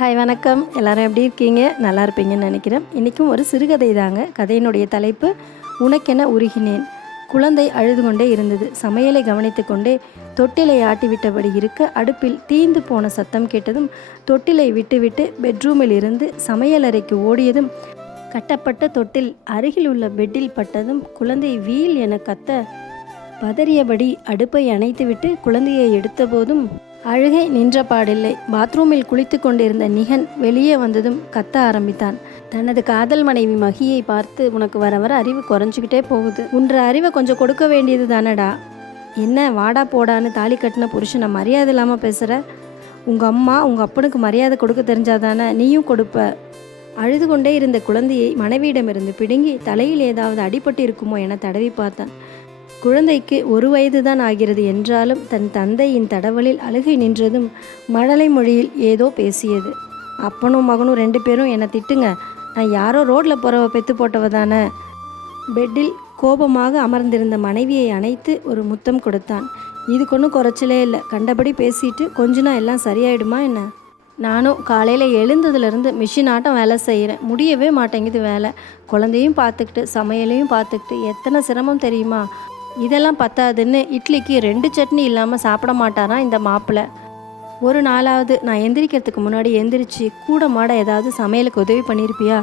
Hi வணக்கம். எல்லோரும் எப்படி இருக்கீங்க? நல்லா இருப்பீங்கன்னு நினைக்கிறேன். இன்றைக்கும் ஒரு சிறுகதை தாங்க. கதையினுடைய தலைப்பு உனக்கென உருகினேன். குழந்தை அழுது கொண்டே இருந்தது. சமையலை கவனித்து கொண்டே தொட்டிலை ஆட்டிவிட்டபடி இருக்க அடுப்பில் தீந்து போன சத்தம் கேட்டதும் தொட்டிலை விட்டுவிட்டு பெட்ரூமில் இருந்து சமையலறைக்கு ஓடியதும் கட்டப்பட்ட தொட்டில் அருகில் உள்ள பெட்டில் பட்டதும் குழந்தை வீல் என கத்த பதறியபடி அடுப்பை அணைத்துவிட்டு குழந்தையை எடுத்தபோதும் அழுகை நின்ற பாடில்லை. பாத்ரூமில் குளித்து கொண்டிருந்த நிகன் வெளியே வந்ததும் கத்த ஆரம்பித்தான். தனது காதல் மனைவி மகியை பார்த்து, உனக்கு வர வர அறிவு குறைஞ்சிக்கிட்டே போகுது. உன்ற அறிவை கொஞ்சம் கொடுக்க வேண்டியது தானடா. என்ன வாடா போடான்னு தாலி கட்டின புருஷனை மரியாதை இல்லாமல் பேசுகிற? உங்கள் அம்மா உங்கள் அப்பனுக்கு மரியாதை கொடுக்க தெரிஞ்சாதானே நீயும் கொடுப்ப. அழுது கொண்டே இருந்த குழந்தையை மனைவியிடமிருந்து பிடுங்கி தலையில் ஏதாவது அடிபட்டு இருக்குமோ என தடவி பார்த்தான். குழந்தைக்கு 1 வயது தான் ஆகிறது என்றாலும் தன் தந்தையின் தடவலில் அழுகை நின்றதும் மழலை மொழியில் ஏதோ பேசியது. அப்பனும் மகனும் 2 பேரும் என்னை திட்டுங்க, நான் யாரோ ரோட்டில் போகிறவ பெத்து போட்டவ தானே. பெட்டில் கோபமாக அமர்ந்திருந்த மனைவியை அணைத்து ஒரு முத்தம் கொடுத்தான். இதுக்கு ஒன்றும் குறைச்சலே இல்லை. கண்டபடி பேசிட்டு கொஞ்சனா எல்லாம் சரியாயிடுமா என்ன? நானும் காலையில் எழுந்ததுலேருந்து மிஷின் ஆட்டம் வேலை செய்கிறேன். முடியவே மாட்டேங்குது வேலை. குழந்தையும் பார்த்துக்கிட்டு சமையலையும் பார்த்துக்கிட்டு எத்தனை சிரமம் தெரியுமா? இதெல்லாம் பத்தாதுன்னு இட்லிக்கு 2 சட்னி இல்லாமல் சாப்பிட மாட்டாராம் இந்த மாப்பிள்ளை. ஒரு நாளாவது நான் எந்திரிக்கிறதுக்கு முன்னாடி எந்திரிச்சு கூட மாட ஏதாவது சமையலுக்கு உதவி பண்ணியிருப்பியா?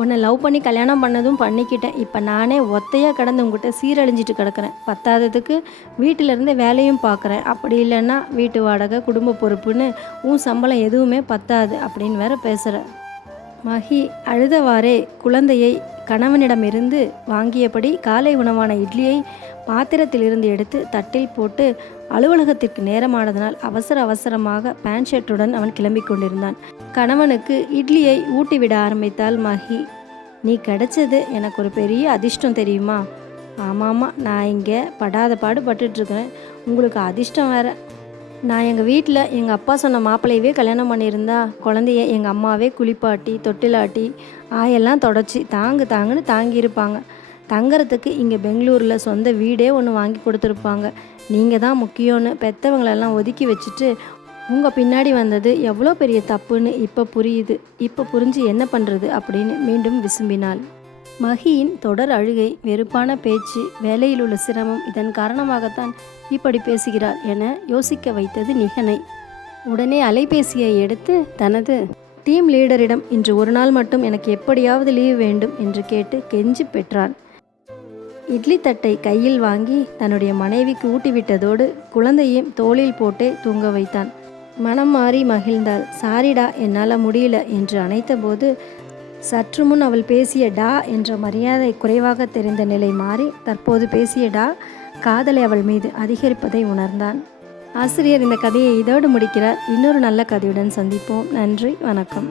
உன்னை லவ் பண்ணி கல்யாணம் பண்ணதும் பண்ணிக்கிட்டேன். இப்போ நானே ஒத்தையாக கடந்து உங்ககிட்ட சீரழிஞ்சிட்டு கிடக்கிறேன். பத்தாததுக்கு வீட்டிலேருந்து வேலையும் பார்க்குறேன். அப்படி இல்லைன்னா வீட்டு வாடகை குடும்ப பொறுப்புன்னு உன் சம்பளம் எதுவுமே பத்தாது அப்படின்னு வேற பேசுகிற. மகி அழுதவாறே குழந்தையை கணவனிடமிருந்து வாங்கியபடி காலை உணவான இட்லியை பாத்திரத்திலிருந்து எடுத்து தட்டில் போட்டு அலுவலகத்திற்கு நேரமானதனால் அவசரமாக பேண்ட் ஷர்ட்டுடன் அவன் கிளம்பி கொண்டிருந்தான். கணவனுக்கு இட்லியை ஊட்டிவிட ஆரம்பித்தாள் மகி. நீ கிடைச்சது எனக்கு ஒரு பெரிய அதிர்ஷ்டம் தெரியுமா? ஆமாம், நான் இங்கே படாத பாடு பட்டுட்ருக்கிறேன். உங்களுக்கு அதிர்ஷ்டம் வேறு. நான் எங்கள் வீட்டில் எங்கள் அப்பா சொன்ன மாப்பிள்ளையவே கல்யாணம் பண்ணியிருந்தா குழந்தைய எங்கள் அம்மாவே குளிப்பாட்டி தொட்டிலாட்டி ஆயெல்லாம் தொடச்சி தாங்குன்னு தாங்கியிருப்பாங்க. தங்கறதுக்கு இங்கே பெங்களூரில் சொந்த வீடே ஒன்று வாங்கி கொடுத்துருப்பாங்க. நீங்கள் தான் முக்கியம்னு பெற்றவங்களெல்லாம் ஒதுக்கி வச்சுட்டு உங்கள் பின்னாடி வந்தது எவ்வளோ பெரிய தப்புன்னு இப்போ புரியுது. இப்போ புரிஞ்சு என்ன பண்ணுறது அப்படின்னு மீண்டும் விசும்பினாள். மகியின் தொடர் அழுகை, வெறுப்பான பேச்சு, வேலையில் உள்ள சிரமம் இதன் காரணமாகத்தான் இப்படி பேசுகிறார் என யோசிக்க வைத்தது நிகனை. உடனே அலைபேசியை எடுத்து தனது டீம் லீடரிடம் இன்று ஒரு நாள் மட்டும் எனக்கு எப்படியாவது லீவ் வேண்டும் என்று கேட்டு கெஞ்சி பெற்றான். இட்லி தட்டை கையில் வாங்கி தன்னுடைய மனைவிக்கு ஊட்டிவிட்டதோடு குழந்தையும் தோளில் போட்டே தூங்க வைத்தான். மனம் மாறி மகிழ்ந்தாள். சாரிடா, என்னால் முடியல என்று அணைத்தபோது சற்று முன் அவள் பேசிய டா என்ற மரியாதை குறைவாக தெரிந்த நிலை மாறி தற்போது பேசிய டா காதலை அவள் மீது அதிகரிப்பதை உணர்ந்தான். ஆசிரியர் இந்த கதையை இதோடு முடிக்கிறார். இன்னொரு நல்ல கதையுடன் சந்திப்போம். நன்றி, வணக்கம்.